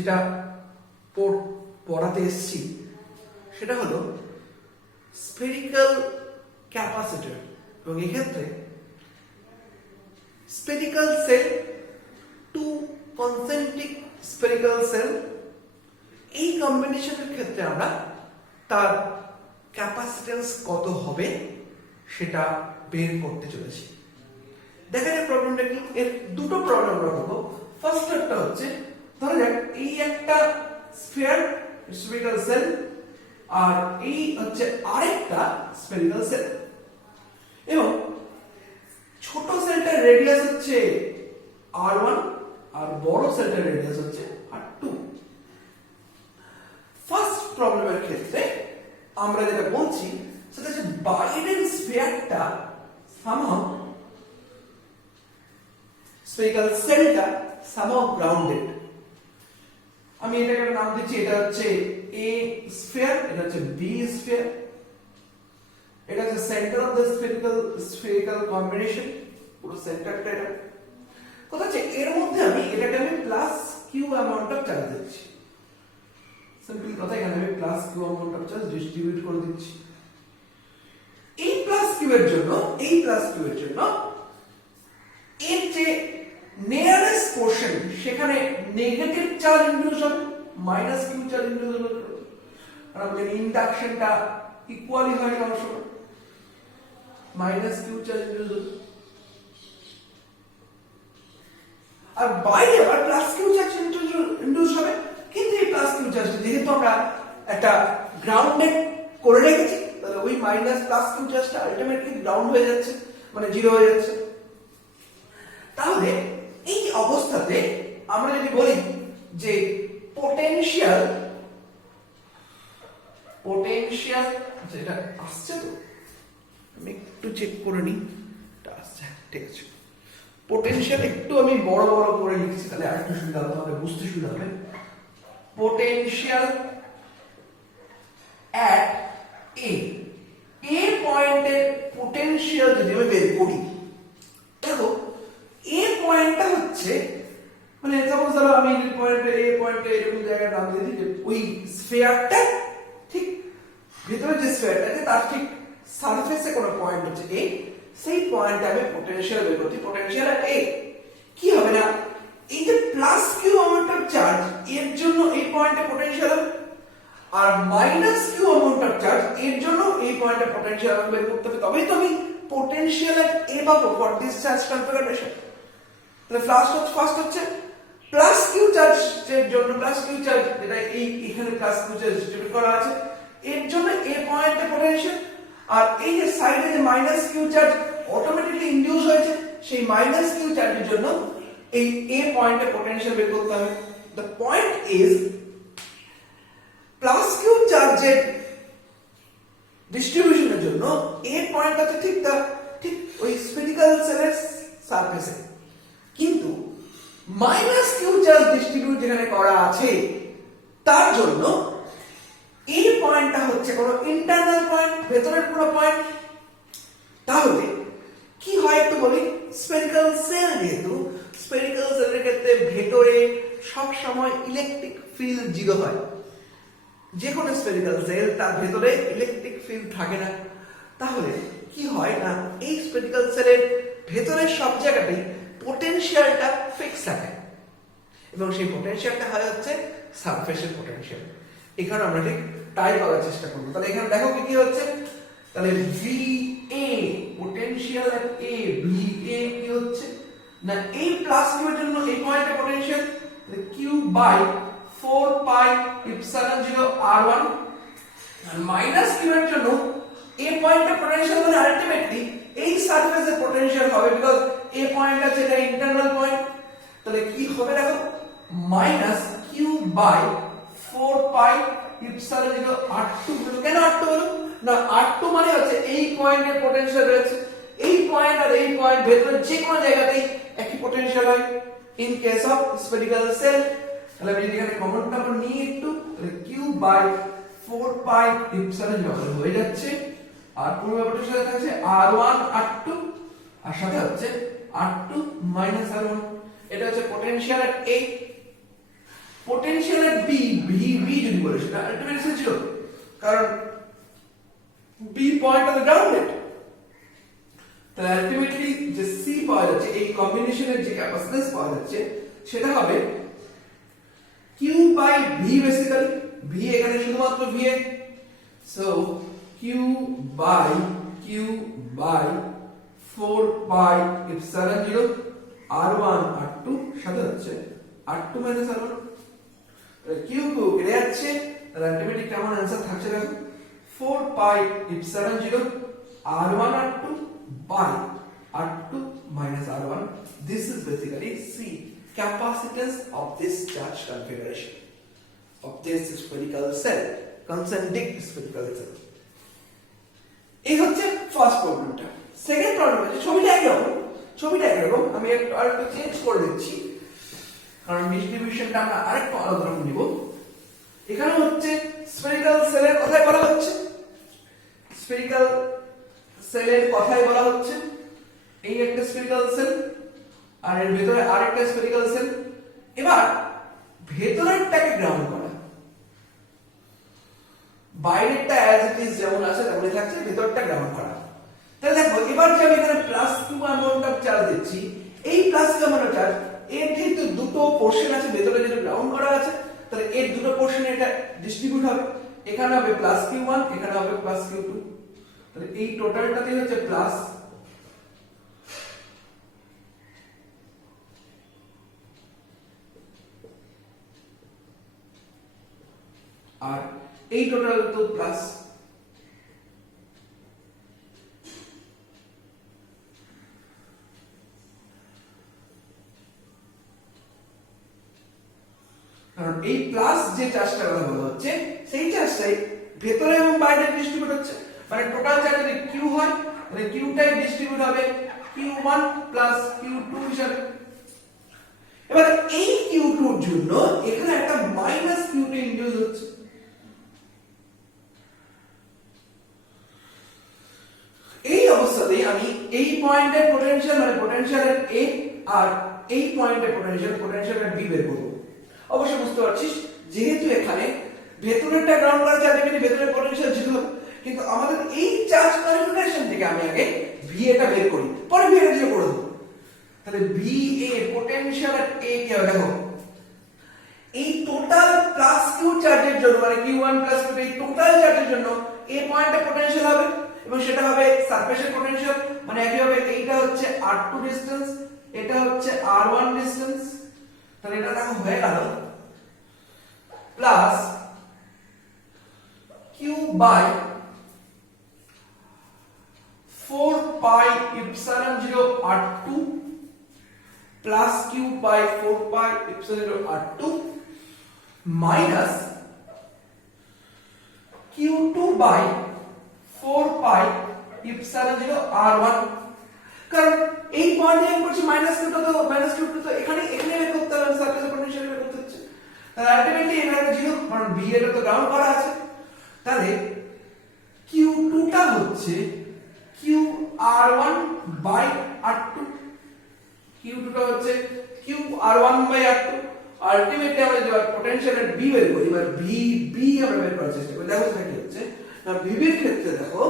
যেটা পড়াতে এসেছি সেটা হলো স্ফেরিক্যাল ক্যাপাসিটর, এবং এক্ষেত্রে spherical shell two concentric spherical shell, এই কম্বিনেশনের ক্ষেত্রে আমরা তার ক্যাপাসিট্যান্স কত হবে সেটা বের করতে চলেছি। দেখা যাক প্রবলেমটা কি। এর দুটো প্রবলেম আমরা করবো। ফার্স্ট একটা হচ্ছে, ধরা যাক এই একটা স্ফেরিক্যাল সেল আর এই হচ্ছে আরেকটা স্ফেরিক্যাল সেল, এবং ছোট সেলটার রেডিয়াস হচ্ছে r1 আর বড় সেলটার রেডিয়াস হচ্ছে r2। ফার্স্ট প্রবলেমের ক্ষেত্রে আমরা যেটা বলছি সেটা হচ্ছে বাইরের স্ফিয়ারটা সামহাউ স্ফেরিক্যাল সেলটা সামহাউ গ্রাউন্ডেড। আমি এটাকে নাম দিচ্ছি, এটা হচ্ছে A স্ফিয়ার, এটা হচ্ছে B স্ফিয়ার, এটা হচ্ছে centre of the spherical combination, পুরো সেন্টারটা এটা। কথা হচ্ছে এর মধ্যে এটাকে আমি plus q amount of charge দিচ্ছি। সিম্পল কথা, এখানে আমি plus q amount of charge distribute করে দিচ্ছি। এই প্লাস কিউ এর জন্য এর যে নিয়ারেস্ট পোরশন সেখানে নেগেটিভ চার্জ ইনডিউস হবে, মাইনাস কিউ চার্জ ইনডিউস হবে। আর আমাদের ইন্ডাকশনটা ইকুয়ালি হয় সবসময়, মাইনাস কিউ চার্জ ইনডিউস হবে। আর বাইরে আবার প্লাস কিউ চার্জ ইনডিউস হবে, কিন্তু এই প্লাস কিউ চার্জ যেহেতু আমরা একটা গ্রাউন্ডেড করে রেখেছি, তাহলে ওই মাইনাস প্লাস কিউ চার্জটা আলটিমেটলি গ্রাউন্ড হয়ে যাচ্ছে, মানে জিরো হয়ে যাচ্ছে। তাহলে এই অবস্থাতে আমরা যদি বলি যে পোটেনশিয়াল যেটা আসছে, তো আমি একটু চেক করে নিই, এটা আসছে, ঠিক আছে। পোটেনশিয়াল একটু আমি বড় বড় করে লিখছি, তাহলে আরেকটু সুবিধা হবে, আমাদের বুঝতে সুবিধা হবে। পোটেনশিয়াল অ্যাট এ পয়েন্টের পোটেনশিয়াল যদি আমি বের করি, দেখো এ পয়েন্টটা হচ্ছে, মানে সাপোজ ধরো আমি এ পয়েন্টে এরকম জায়গায় নাম দিয়ে দিই যে ওই স্ফিয়ারটা ঠিক ভিতরে যে স্ফিয়ারটা আছে তার ঠিক সারফেসে কোনো পয়েন্ট হচ্ছে এ, সেই পয়েন্টে আমি পোটেনশিয়াল বের করছি। পোটেনশিয়াল এট এ কি হবে না, এই যে plus q amount of charge এর জন্য এই পয়েন্টে পোটেনশিয়াল, আর minus q amount of charge এর জন্য এই পয়েন্টে পোটেনশিয়াল বের করতে হবে, তবেই তো আমি পোটেনশিয়াল এট এ পাবো ফর দিস চার্জ কনফিগারেশন। তাহলে ফার্স্ট হচ্ছে প্লাস কিউ চার্জ এর জন্য, প্লাস কিউ চার্জ যেটা এখানে প্লাস কিউ চার্জ ডিস্ট্রিবিউট করা আছে এর জন্য এ পয়েন্টে পোটেনশিয়াল, আর এই যে সাইডে যে minus q charge automatically induce হয়েছে, সেই মাইনাস কিউ চার্জের জন্য এই এ পয়েন্টে পোটেনশিয়াল বের করতে হবে। The point is plus q চার্জের ডিস্ট্রিবিউশনের জন্য এ পয়েন্ট আছে ঠিক ওই স্ফেরিক্যাল সেলের সারফেসে, কিন্তু মাইনাস কিউ চার্জ ডিস্ট্রিবিউট যেখানে করা আছে তার জন্য এই পয়েন্টটা হচ্ছে কোনো ইন্টারনাল পয়েন্ট, ভেতরের পুরো পয়েন্ট। তাহলে কি হয় একটু বলি, স্ফেরিক্যাল সেল, যেহেতু স্ফেরিক্যাল সেলের ক্ষেত্রে ভেতরে সব সময় ইলেকট্রিক ফিল্ড জিরো হয়, যে কোনো স্ফেরিক্যাল সেল তার ভেতরে ইলেকট্রিক ফিল্ড থাকে না। তাহলে কি হয় না, এই স্ফেরিক্যাল সেলের ভেতরের সব জায়গাতেই পোটেনশিয়ালটা ফিক্স থাকে, এবং সেই পোটেনশিয়ালটা হয় হচ্ছে সারফেসের পোটেনশিয়াল। এখানে আমরা ঠিক তাই করার চেষ্টা করব। তাহলে এখানে দেখো কি হচ্ছে, তাহলে VA potential at A, VA কি হচ্ছে না, এই প্লাস কিউ এর জন্য এই পয়েন্টে potential Q by 4 pi epsilon 0 R1, আর মাইনাস কিউ এর জন্য এই পয়েন্টে পোটেনশিয়াল মানে আলটিমেটলি এই সারফেসের পোটেনশিয়াল হবে, বিকজ এই পয়েন্ট আছে এটা ইন্টারনাল পয়েন্ট। তাহলে কি হবে দেখো, minus q by 4 pi epsilon 0 R2। কেন R2 হলো না, R2 মানে হচ্ছে এই পয়েন্টের পোটেনশিয়াল রয়েছে, এই পয়েন্ট আর এই পয়েন্ট ভেতরে যে কোনো জায়গাতেই একই পোটেনশিয়াল হয় in case of spherical shell. তাহলে আমি এখানে কমন নাম্বার নিই একটু, তাহলে কিউ বাই 4 পাই ইপসিলন যখন হয়ে যাচ্ছে, আর পুরো ব্যাপারটার সাথে থাকছে R1 R2, আর সাথে হচ্ছে R2 মাইনাস R1। এটা হচ্ছে potential at A। Potential at B V যদি বলে সেটা আলটিমেটলি ছিল, কারণ B point of the grounded. তাহলে আলটিমেটলি যে সি পাওয়া যাচ্ছে, এই কম্বিনেশনের যে ক্যাপাসিট্যান্স পাওয়া যাচ্ছে সেটা হবে q by V, basically V এখানে শুধুমাত্র V A, so q by 4 pi epsilon 0 r1 r2 সাথে হচ্ছে r2 r1। কিউ কিউ কেটে যাচ্ছে, তাহলে আলটিমেটলি কেমন आंसर থাকছে দেখো, 4 pi epsilon 0 r1 r2 by r2 r1। This is basically C, capacitance of this charge configuration of this spherical cell, concentric spherical cell। এই হচ্ছে ফার্স্ট প্রবলেমটা। সেকেন্ড প্রবলেম হচ্ছে ছবিটা একরকম, আমি আরেকটু চেঞ্জ করে দিচ্ছি কারণ ডিস্ট্রিবিউশনটা আমরা আরেকটু আলাদা রকম নিব। এখানে হচ্ছে স্ফেরিক্যাল সেলের কথাই বলা হচ্ছে, স্ফেরিক্যাল সেলের কথাই বলা হচ্ছে। এই একটা স্ফেরিক্যাল সেল আর এর ভিতরে আরেকটা স্ফেরিক্যাল সেল। এবার ভেতরেরটাকে গ্রাউন্ড করা, বাইরেরটা অ্যাজ ইট ইজ যেমন আছে তেমনই থাকছে, ভেতরটা গ্রাউন্ড করা। তাহলে দেখো এবার যে আমি এখানে plus q amount of charge দিচ্ছি, এই plus q amount of charge এর যেহেতু দুটো পোরশন আছে, ভেতরে যেটা গ্রাউন্ড করা আছে, তাহলে এর দুটো পোরশনে এটা ডিস্ট্রিবিউট হবে। এখানে হবে প্লাস কিউ ওয়ান, এখানে হবে প্লাস কিউ টু। তাহলে এই টোটালটাতে হচ্ছে প্লাস, আর এই টোটাল তো প্লাস। কারণ এই প্লাস যে চার্জটা কথা বলা হচ্ছে সেই চার্জটাই ভেতরে এবং বাইরে ডিস্ট্রিবিউট হচ্ছে, মানে টোটাল চার্জ যদি কিউ হয় তাহলে কিউটাই ডিস্ট্রিবিউট হবে কিউ1 প্লাস কিউ2 হিসাবে। এবার এই কিউ2 এর জন্য এখানে একটা মাইনাস কিউ2 ইনডিউস হচ্ছে। এই অবস্থাতে আমি এই পয়েন্টের পোটেনশিয়াল মানে পোটেনশিয়ালের এ আর এই পয়েন্টের পোটেনশিয়ালের বি বের করব। অবশ্যই বুঝতে পারছিস যেহেতু এখানে ভেতরেরটা গ্রাউন্ড করা যায়, কিন্তু ভেতরের পোটেনশিয়াল ছিল, কিন্তু আমাদের এই চার্জ কনফিগারেশন থেকে আমি আগে ভি এটা বের করি, পরে ভি এটা দিয়ে করে দেব। তাহলে ভি এ পোটেনশিয়াল এট এ কি হবে দেখো, এই টোটাল প্লাস কিউ চার্জের জন্য মানে কিউ1 প্লাস কিউ2 এই টোটাল চার্জের জন্য এ পয়েন্টে পোটেনশিয়াল হবে এবং সেটা হবে সারফেসের পোটেনশিয়াল, মানে একই হবে এইটা হচ্ছে r2 ডিসটেন্স, এটা হচ্ছে r1 ডিসটেন্স। তাহলে এটা দেখো হয়ে গেল plus q by 4 pi epsilon 0 r2 plus q by 4 pi epsilon 0 r2 minus q2 by 4 pi epsilon 0 r1। কারণ এই পয়েন্টে আমি করছি মাইনাস কিউ তো এখানে বের করতে হবে, সারফেসের পোটেনশিয়াল বের করতে হচ্ছে। তাহলে আলটিমেটলি এখানে 0, কারণ বি এর তো গ্রাউন্ড করা আছে। তাহলে q2 টা হচ্ছে q r1 by r2, q2 টা হচ্ছে q r1 by r2। Ultimately আমরা যদি পোটেনশিয়ালের বি বের করি, এবার বি আমরা বের করার চেষ্টা করি। দেখো সেটা কি হচ্ছে না, বি এর ক্ষেত্রে দেখো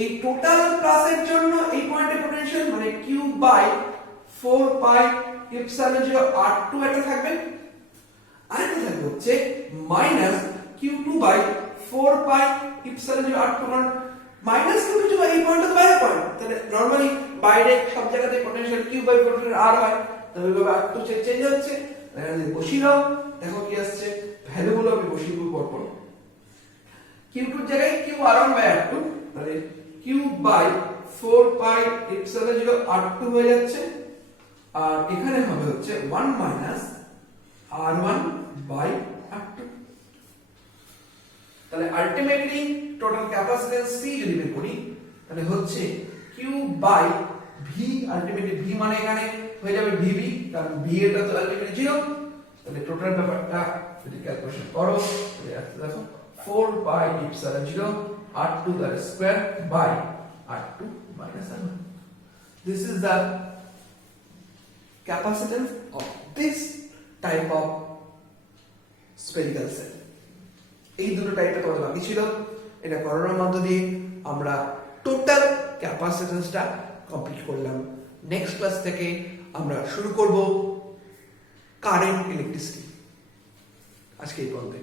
এই টোটাল প্লাসের জন্য এই পয়েন্টের পোটেনশিয়াল মানে q by 4 pi epsilon 0 r2 এটা থাকবে, আরেকটা থাকবে হচ্ছে minus q2 by 4 pi epsilon 0 r2। কারণ মাইনাস q2 যে এই পয়েন্টটা তো বাইরে পয়েন্ট, তাহলে নরমালি বাইরে সব জায়গাতে পোটেনশিয়াল q বাই 4 r হয়, তবে এইভাবে r2 চেঞ্জ হচ্ছে। এখানে বসিয়ে দাও, দেখো কি আসছে, ভ্যালুগুলো আমি বসিয়ে দেব পরপর। q2 এর জায়গায় q r1 বাই r2, তাহলে q by 4 pi epsilon 0 r2 হয়ে যাচ্ছে, আর এখানে হবে হচ্ছে 1 মাইনাস r1 বাই r2। তাহলে আলটিমেটলি টোটাল ক্যাপাসিট্যান্স C যদি বের করি তাহলে হচ্ছে q by v, ultimately v মানে এখানে হয়ে যাবে vb, কারণ v এর তো আলটিমেটলি 0। তাহলে টোটাল ব্যাপারটা যদি ক্যালকুলেশন করো তাহলে আসছে দেখো 4 pi epsilon 0 r2 the square by r2 minus r1। This is the capacitance of this type of spherical shell. এই দুটো টাইপটা তোমার বাকি ছিল, এটা করানোর মধ্য দিয়ে আমরা টোটাল ক্যাপাসিট্যান্সটা কমপ্লিট করলাম। নেক্সট ক্লাস থেকে আমরা শুরু করব কারেন্ট ইলেকট্রিসিটি। আজকে এই পর্যন্ত।